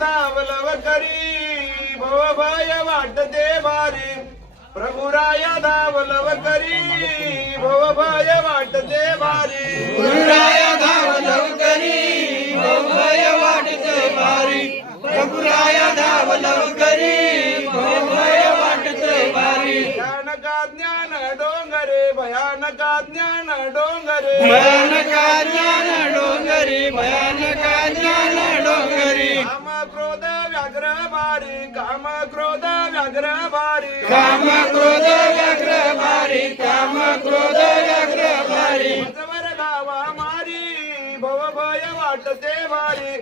धावलव करी भवभय वाटते भारी प्रभुराय धावलव करी भवभय वाटते भारी गुरुराय धावलव करी भवभय वाटते भारी प्रभुराय धावलव करी भवभय वाटते भारी भयानका ज्ञान डोंगरे भयानका ज्ञान डोंगरे भयानका ज्ञान डोंगरी भयानका ज्ञान डोंगरी काम क्रोध व्याघ्र भारी काम क्रोध व्याघ्र भारी काम क्रोध व्याघ्र भारी काम क्रोध व्याघ्र भारी मजवर गावा मारी भवभय वाटते भारी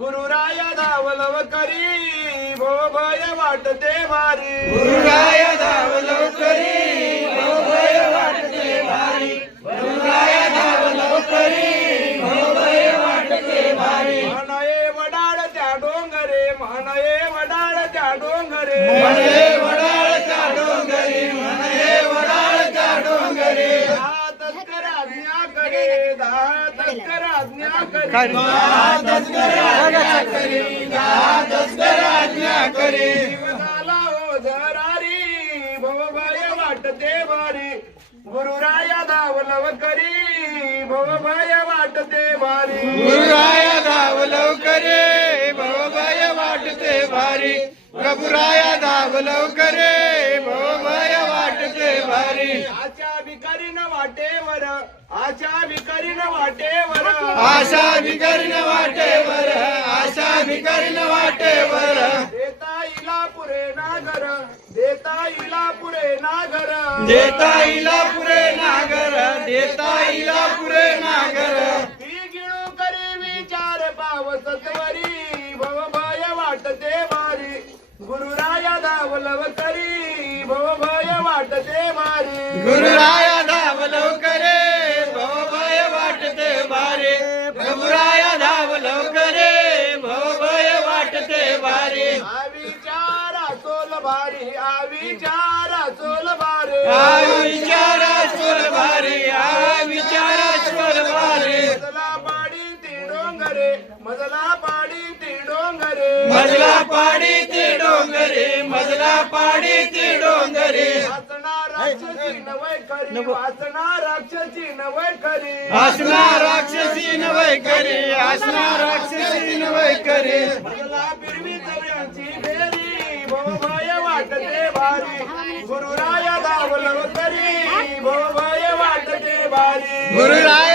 गुरुराय धावलव करी भवभय वाटते भारी गुरुराय धावलव करी भवभय वाटते भारी गुरुराय धावलव करी भवभय वाटते भारी मानये वडाळ त्या डोंगरे मानये वडाळ त्या डोंगरे मने वडाळच्या डोंगरी मने वडाळच्या डोंगरी तस्कर आज्ञा करे तस्कर आज्ञा करे तस्कर आज्ञा करी तस्कर आज्ञा करी जीवनाला ओझरारी भवभय वाटते भारी गुरुराय धावलव करी भवभय वाटते भारी गुरुराय धावलव करे भवभय वाटते भारी प्रभुराय धावलव करे भवभय वाटते भारी आशा भिकारीन वाटेवर आशा भिकारीन वाटेवर आशा भिकरीन वाटेवर आशा भिकरीन वाटेवर देता इला पुरे नागर देता इला पुरे नागर देता इला पुरे नागर देता इला पुरे नागर ही गिळू करी विचार पाव सत्वरी भवभय वाटते भारी गुरुराय धावलव करी भवभय वाटते भारी गुरुराय धावलव करे भवभय वाटते भारी प्रभुराय धावलव करे भवभय वाटते भारी आविचारा सोल भारी आविचारा सोल भारी विचारा स्वर भारी विचारा स्वर भारी मजला पाडी ती डोंगरे मजला पाडी ती डोंगरे मजला पाडी ते डोंगरे मजला पाडी ते डोंगरे वासना राक्षसी नवय खरी वासना राक्षसी नवय खरी आसना राक्षसी नवय करे आसना राक्षसी नवय करे मजला पिरवी तव्यांची फेरी भवभय वाटते भारी गुरुराय धावलव करी भवभय वाटते भारी गुरुराय